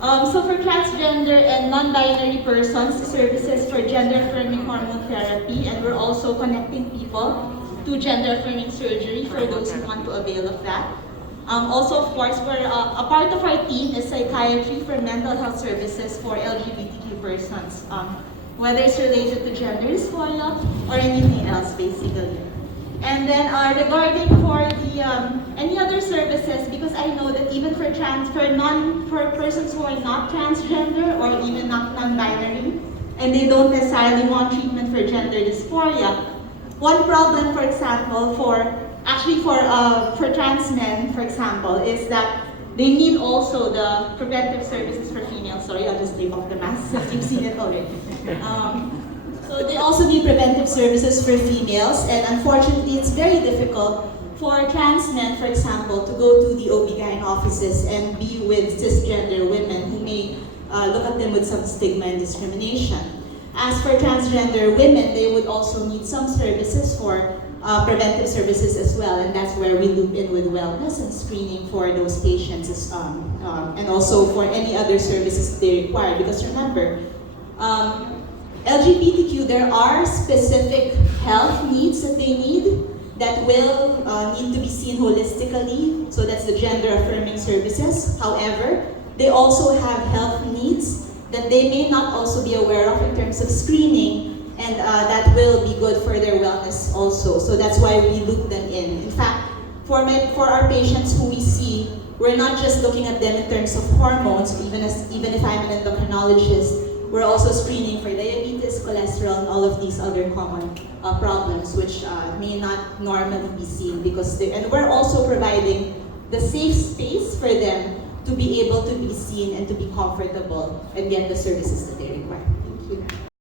So for transgender and non-binary persons, services for gender-affirming hormone therapy, and we're also connecting people to gender-affirming surgery for those who want to avail of that. Also, of course, a part of our team is psychiatry for mental health services for LGBTQ persons, whether it's related to gender dysphoria or anything else, basically. And then regarding for the any other services, because I know that even for persons who are not transgender or even not non-binary, and they don't necessarily want treatment for gender dysphoria, one problem, for example, for trans men, for example, is that they need also the preventive services for females. Sorry, I'll just take off the mask since you've seen it already. So they also need preventive services for females, and unfortunately, it's very difficult for trans men, for example, to go to the OB/GYN offices and be with cisgender women who may look at them with some stigma and discrimination. As for transgender women, they would also need some services for preventive services as well, and that's where we loop in with wellness and screening for those patients, and also for any other services they require. Because remember, LGBTQ, there are specific health needs that they need that will need to be seen holistically, so that's the gender-affirming services. However, they also have health needs that they may not also be aware of in terms of screening, and that will be good for their wellness also. So that's why we loop them in. In fact, for our patients who we see, we're not just looking at them in terms of hormones, even if I'm an endocrinologist. We're also screening for diabetes, cholesterol, and all of these other common problems which may not normally be seen and we're also providing the safe space for them to be able to be seen and to be comfortable and get the services that they require. Thank you.